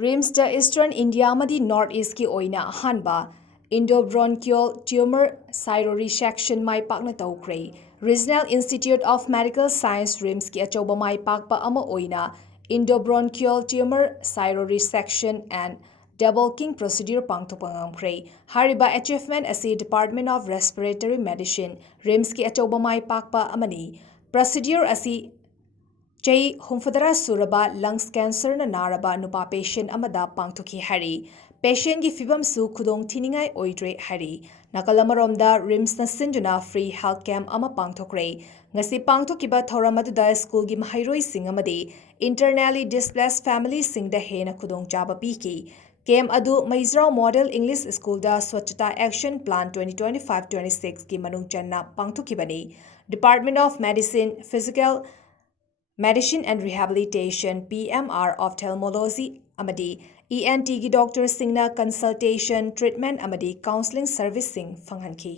Rims the Eastern India amadi North East ki Oina Ahanba Endobronchial Tumour Cryoresection Maipakna Toukhre. Regional Institute of Medical Science Rims ki achauba Maipakpa ama Oina Endobronchial Tumour Cryoresection and debulking procedure pangthokpa ngamkhre. Hariba achievement asi Department of Respiratory Medicine Rims ki achauba Maipakpa amani. Procedure asi Jai Humfadara Suraba lungs cancer na naraba nupa patient amada pangthuki hari. Patient gi fibam su khudong thiningai oidre hari. Nakalamaromda Rims na sinduna free health camp ama pangthokre. Ngasi pangthokiba thoramadu school gi mahairoi sing amadi internally displaced family sing da hena khudong chaba piki. Camp adu Maizrao Model English School da Swachhata Action Plan 2025-26 ki manung channa pangthokibani. Department of Medicine, Physical Medicine and Rehabilitation PMR Ophthalmology amadi ENT gi doctor singna consultation treatment amadi counseling service sing fanghanki.